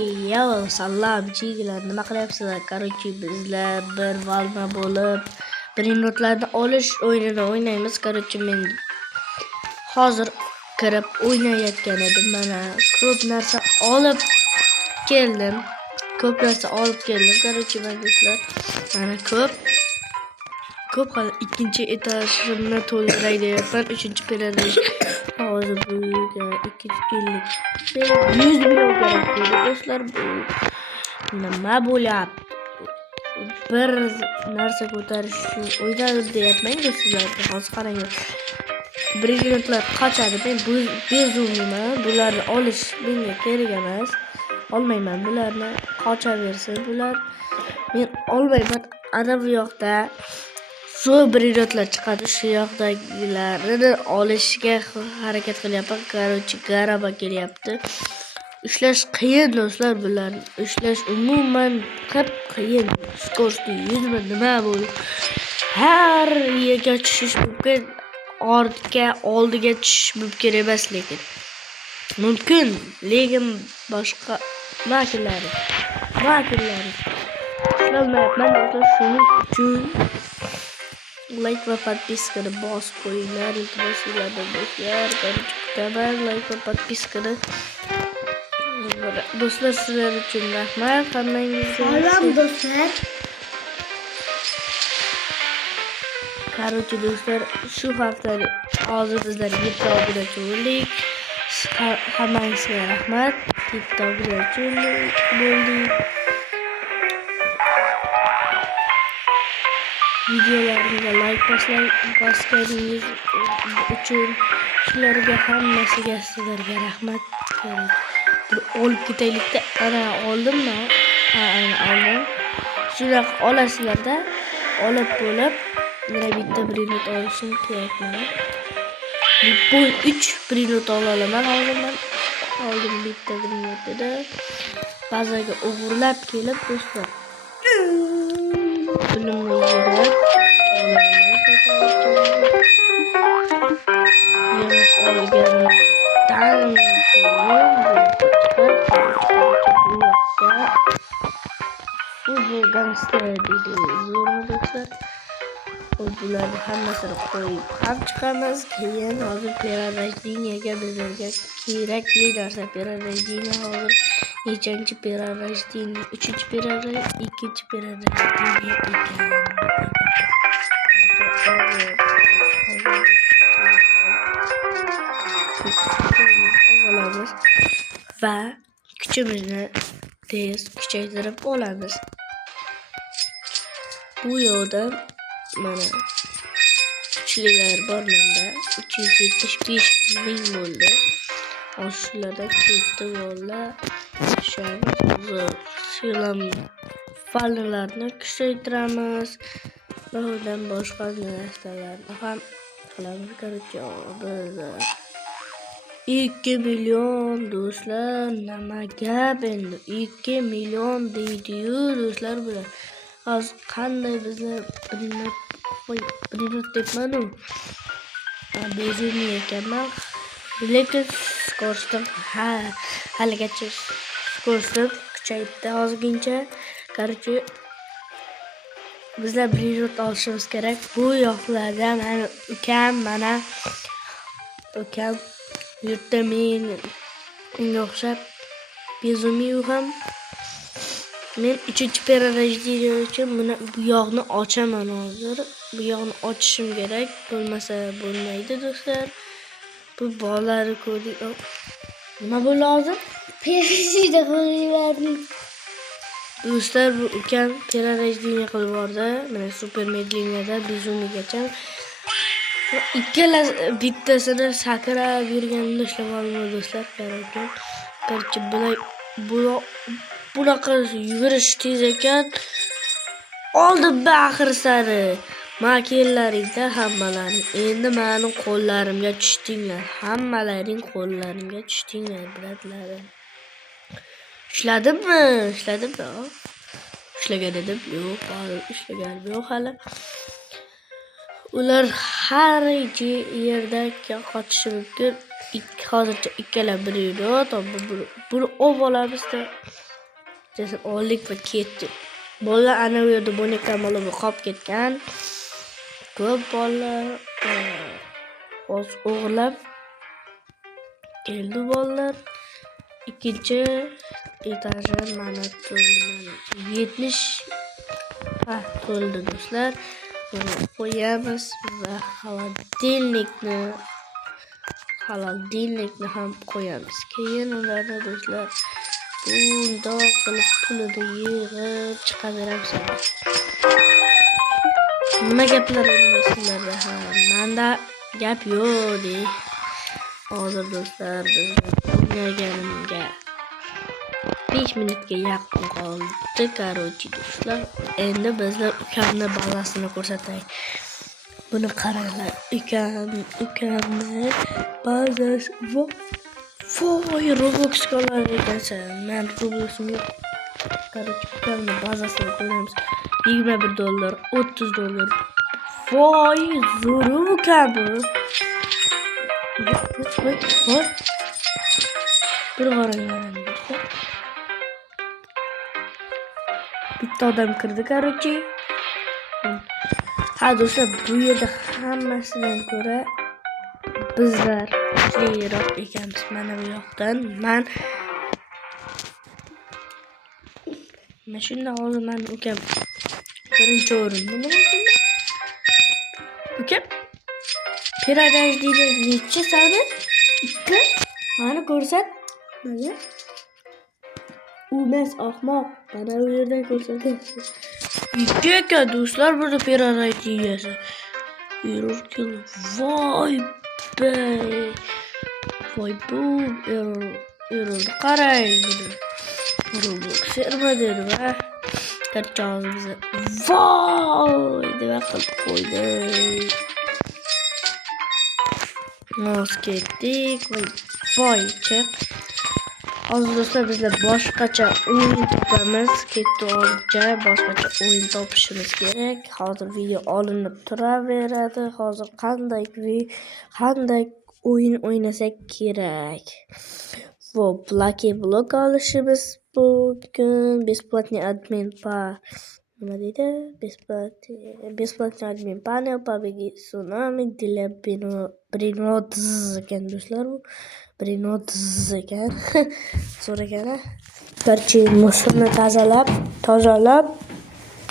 Yo, salom jigilar, nima qilyapsizlar? Короче, bizlar bir valma bo'lib, minutlarni olish o'yinini o'ynaymiz. Короче, men hozir kirib o'ynayotgan edim. Mana ko'p narsa olib keldim. Короче, do'stlar, mana ko'p hali ikkinchi etajimni to'ldiray deyapman. 3-pedaj hozir bu yerga 250 100 million kerak deydi do'stlar. Bu nima bo'lyapti? Bir narsa ko'tarish uchun o'ynadi deyapman-ku sizlarga. Hozir qarang. Brilliantlar qochadi. Men bezumiyman. Bularni olish menga kerak emas. Olmayman bularni. Qochaversin bular. Men olmayman. Ana bu yoqda brilliantlar chiqadi. Shu yoqdagilarni olishga harakat qilyapman. Короче, garaba kelyapti. Ushlash qiyin do'stlar bularni. Ushlash umuman qiyin. Skorosti 100 mi nima bu? Har yerga tushish mumkin. Oldiga tushish mumkin emas lekin. Mumkin, lekin boshqa vakillari. Ushlayapman do'stlar, shuning uchun like va podpiskani bosib qo'yinglar, iltimoslardan do'stlar. Kutaman like va podpiskani. Do'stlar, sizlar uchun rahmat. Hammangizga Salom do'stlar. Короче, do'stlar, shu haftalik hozir bizlar 7 obunachi bo'ldik. Hammangizga rahmat. 7 obunachi bo'ldik. Videolarimga like bosganingiz uchun shularga hammasiga sizlarga rahmat. Bir olib ketaylikda. Ana oldimmi? Ana oldim. Shunaqa olasizlarda, olib bo'lib yana bitta brilliant olishim kerak mana. Bu 3 brilliant olaman hozir men. Oldim bitta brilliantni. Bazaga o'g'irlab kelib do'stlar. Pulimni yig'ib bu gangster deydi. Zo'rmi do'stlar? Bularni hammasini qo'yib ham chiqamiz. Keyin hozir перерождениyaga bizlarga kerakli narsa. Перерождение hozir nechanchi перерождение? 3-перерождение, 2-перерождение ekan. Olamiz va kuchimizni tez kuchaytirib olamiz. Bu yoqda mana kuchlilar bor menda. 375 ming bo'ldi. Oshlarda ketdi valla. Silam fallarni kuchaytiramiz. Va undan boshqa narsalarni ham qilamiz. Короче, 2 million do'stlar, nima gap endi? 2 million deydi-yu do'stlar bular. Hozir qanday bizlar brilliant debman-u. Bezumi ekanman. Lekin skorosti haligacha skorosti kuchayibdi hozirgacha. Короче, bizlar brilliant olishimiz kerak. Bu yoqlarda mana ukam yurtda menga o'xshab bezumiy ham. Men 3-перерождение uchun bu yoqni ochaman hozir. Bu yoqni ochishim kerak, bo'lmasa bo'lmaydi do'stlar. Bu bolalarni ko'rdik. Nima bo'ldi hozir? Pesida qo'ylarni. Do'stlar, bu ukam перерождение qilib bordi. Mana super medleniyada bezumigacha. Ikkala bittasini sakrab yurganini ushlab oldim do'stlar. Короче, bunaqa yugurish tez ekan. Oldim baxir sari. Makellaringda hammalaring. Endi mening qo'llarimga tushdinglar. Hammalaring qo'llarimga tushdinglar, biratlarim. Ushladimmi? Ushlagan edim. Yo'q, ushlaganim yo'q hali. Ular har yerda qochishi mumkin. Hozircha ikkala brilliant, buni olib olamizda. Desin oldik va ketdik. Bolalar ana bu yerda boneka bo'lib qolib ketgan. Ko'p bolalar o'g'irlab keldi bolalar. Ikkinchi etajdan mana to'ldi. 70 to'ldi do'stlar. Buni qo'yamiz va xolodilnikni ham qo'yamiz. Keyin ularni do'stlar bundoq qilib pulini yig'ib chiqaveramiz. Nima gaplar endi sizlarda ham? Menda gap yo'q deng. Hozir do'stlar biz o'ynaganimga 5 minutga yaqin qoldi. Короче do'stlar, endi bizlar ukamni balasini ko'rsatay. Buni qaranglar, ukamni bazasi voy Roblox qolar ekansan. Men Roblox'im yo'q. Короче ukamni bazasini ko'ramiz. $21, $30. Voy, zo'r ukam bu. Voy. Bir qaranglar do'stlar. Bitta odam kirdi короче. Ha do'stlar, bu yerda hammasidan ko'ra bizlar kuchliroq ekanmiz. Mana bu yoqdan men shunda hozir men ukam birinchi o'rinda. Nima qildi? Ukam piradajlikda necha sani? 2. Mana ko'rsat. Mana. U emas ahmoq. Mana bu yerdan ko'rsatyapsiz. 2 ekan do'stlar, burada piradajligasi. Voy be. Voy bu error qarang buni. Roblox server dedi va tarchog'imizni voy deb qilib qo'ydi. Nos ketdik va voy chiq. Hozir do'stlar bizlar boshqacha o'yin topamiz. Ketdi olcha boshqacha o'yin topishimiz kerak. Hozir video olinib turaveradi. Hozir qanday o'yin o'ynasak kerak. Bu Lucky Block olishimiz mumkin. Бесплатный admin nima deydi? Бесплатный admin panel, PUBG Tsunami, для Brinods ekan do'stlar bu. Brinods ekan. So'ragani. Garchi musulni tozalab,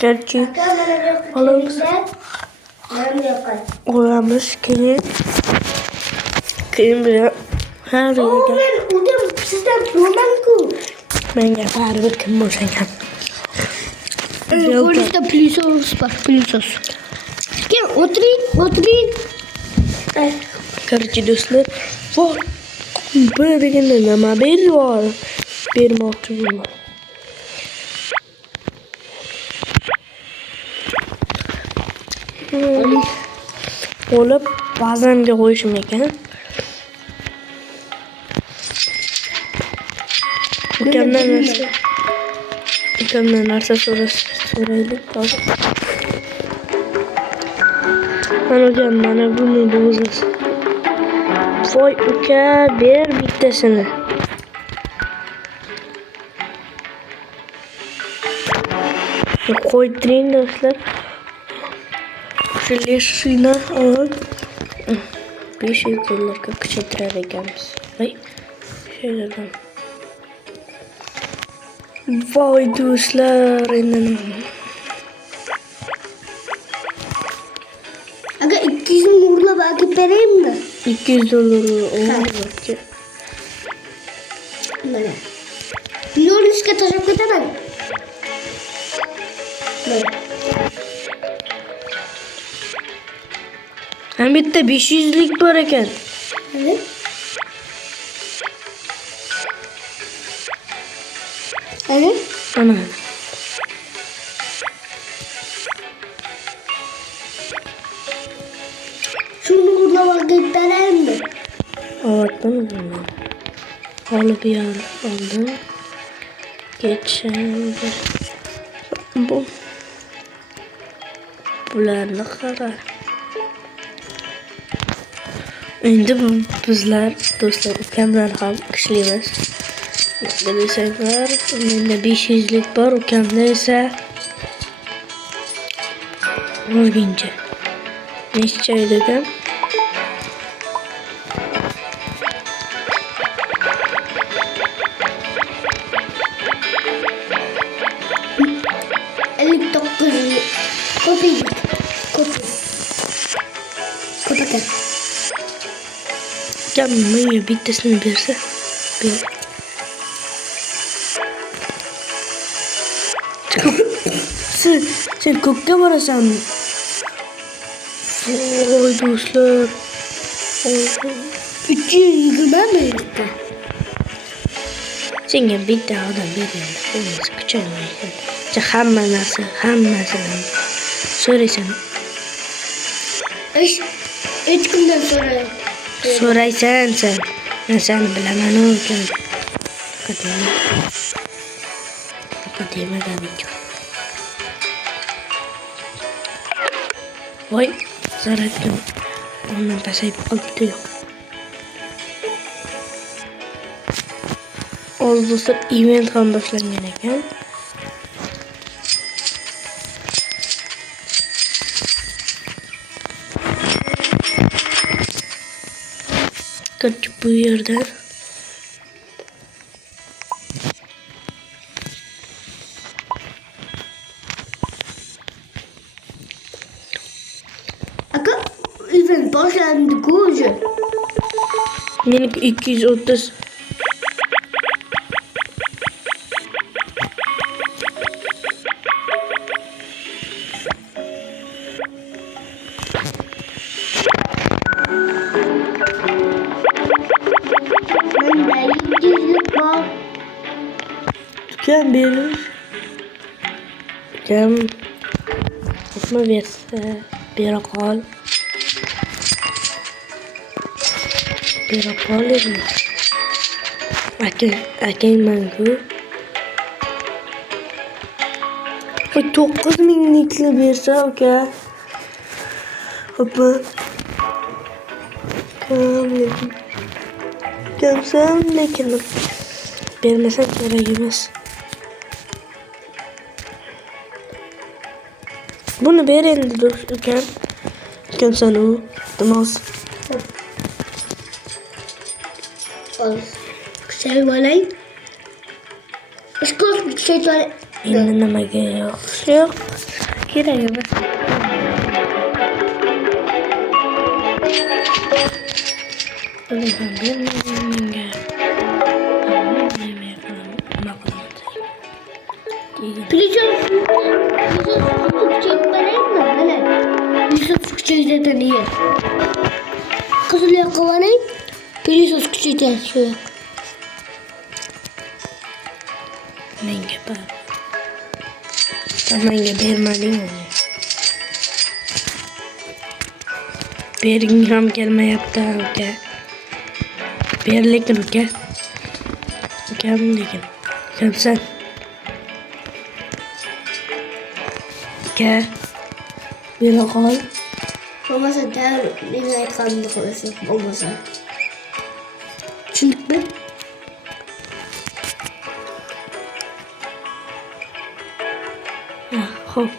garchi olamiz keyin bilan har yerga. Men sizdan so'rayman-ku. Menga baribir kim bo'lsang ham. Qo'lingizda plyusos bor, plyusos. Keyin o'tiring. Garchi do'stlar, voy bu deganda nima bermoqchi bo'lman. Olib ba'zanga qo'yishim ekan. Ukamdan narsa so'raylik hozir. Mana buni dozasi. Voy uka, ber bittasini. Qo'ydiring do'stlar. Shu leshini olib $500 kuchaytirar ekanmiz. Voy, shaylardan. Voy do'stlar, endi nima? Agar 200 ming urlab olib beraymi? $200 o'g'irlabchi. Mana. Yo'lishga tashlab ketaman. Ham bitta 500 lik bor ekan. Mana. Şunu urlab olib beraymi? Oldim. Olib oldim. Geçen bularni qara. Endi bizlar do'stlar ukamlar ham ishlaymiz. Burada desak var. Menda 500'lik bor, ukamda esa 10.000. Nechcha edi ukam? Ellik dokuz kopya. Kopya. Kopya. Ukam menga bittasini bersa. Ber. Sen ko'kka borasanmi? Voy do'stlar. 320 birlikte. Senga bitta odam berganda bo'lmasa kuchaymaysan. Hamma narsa, hammasini so'raysan. Üç günden sonra. So'raysan sen. Men seni bilaman ukam. Qadima gabicho. Voy, zaratdim. Ondan pasayib qolibdi. Hozir do'stlar event ham boshlangan ekan. Kaçıp bu yerden. Aka, event başlandı koca. Meniki 230. Ben de 200'lük var. Ukam berir. Ukam qismi bersa bera qol. Bera qol dedi. Akang mangu. Voy 9.000likni bersa uka. Hoppa. Kamsan lekin bermasa kerak emas. Bunu ber endi do'st ukam. Kamsan u. Iltimos. Güzel valayım. Işkos bir şey var. Endi nimaga yo'q? Yo'q. Kerak emas. Buni ham bermadim menga. Piliços çek vereyim mi? Hele. Piliços küçük zaten iyi. Kızıl yakalanayım. Piliços küçük zaten şöyle. Menga bar. Menga bermading uni. Berging ham kelmayapti uka. Ber lekin uka. Ukam lekin. Ukamsan. Uka. Bera qol. Olmasa der benim ayaklarımda koyasın. Olmasa. Çünkü ben Ha, hop.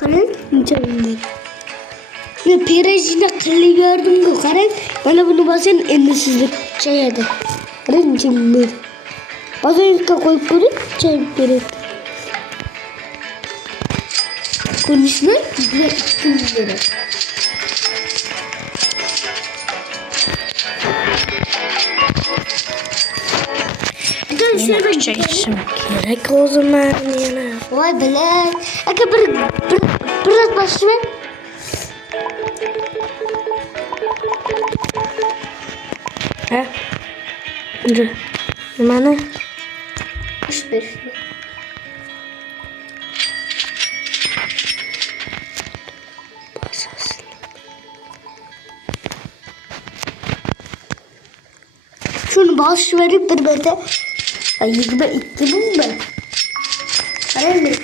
Karın canım. Ne pirajına kıllı gördüm bu karın. Bana bunu bazen endişsizlik çaydı. Karın canım. Bazen koyup koyup çay verir. Konuşma bir kim verir. Yine küçük işim gerek o zaman yine. Vay bela. Aga biraz başla. Ha? Dur. Mana? Hiçbir. Basasın. Şunu baş verip bir bete. Ay 22 bin mi? Öyle mi?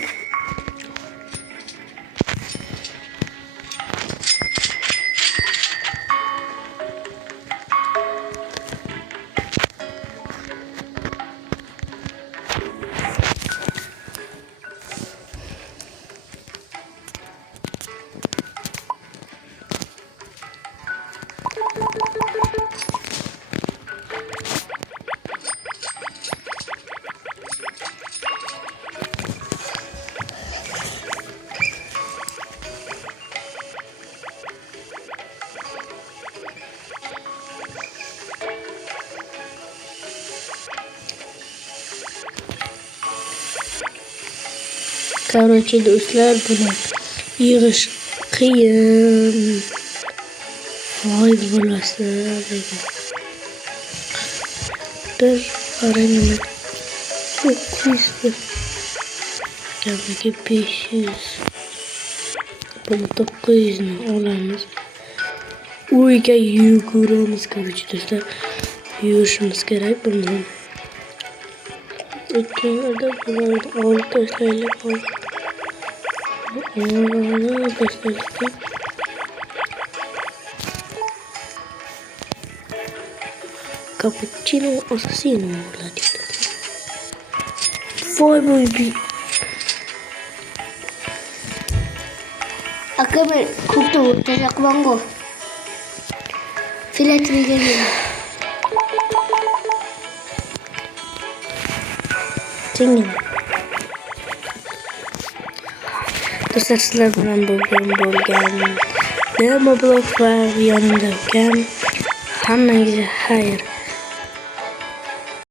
Короче, do'stlar, buni yig'ish qiyin. Voy bolasi. Bir qarang nima 900 kamiga 500. Bunu 900 ni olamiz. Uyga yuguramiz. Короче, do'stlar, yurishimiz kerak bundan. O'tganlarda bularni olib tashlaylik hozir. Tashlaylik. Cappuccino assassino bo'ladi. Voy boy. Aka ben ko'kda o'rtacha qilaman-ku. Filatriga Tingin. Do'stlar, sizlar bilan bo'lgan demo blog va yanımda ukam. Hammangizga xayr.